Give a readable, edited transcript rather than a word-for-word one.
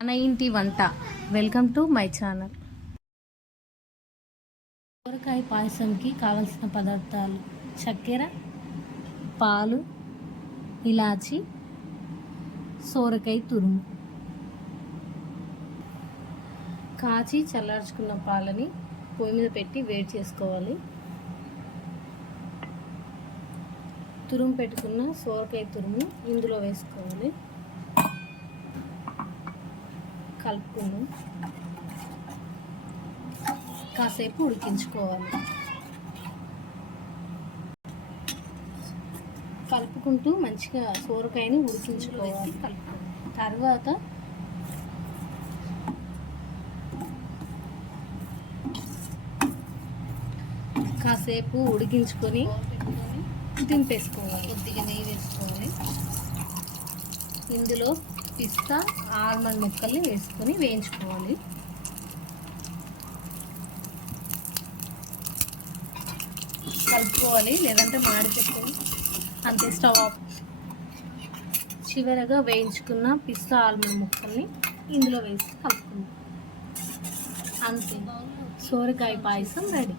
మన ఇంటి వంట. Welcome to my channel. సోరకాయ పాయసంకి కావలసిన పదార్థాలు: చక్కెర, పాలు, ఇలాచి, సోరకాయ తురుము. కాచి చల్లార్చుకున్న పాలని పొయ్యి మీద పెట్టి వేడి చేసుకోవాలి. తురుము పెట్టుకున్న సోరకాయ తురుము ఇందులో వేసుకోవాలి. కలుపుకున్నాం, కాసేపు ఉడికించుకోవాలి. కలుపుకుంటూ మంచిగా సోరకాయని ఉడికించుకోవాలి. తర్వాత కాసేపు ఉడికించుకొని దింపేసుకోవాలి. కొద్దిగా నెయ్యి వేసుకోవాలి. ఇందులో పిస్తా, ఆల్మండ్ ముక్కల్ని వేసుకొని వేయించుకోవాలి. కలుపుకోవాలి, లేదంటే మాడిపోతుంది. అంతే, స్టవ్ ఆఫ్. చివరగా వేయించుకున్న పిస్తా, ఆల్మండ్ ముక్కల్ని ఇందులో వేసి కలుపుకుందాం. అంతే, సోరకాయ పాయసం రెడీ.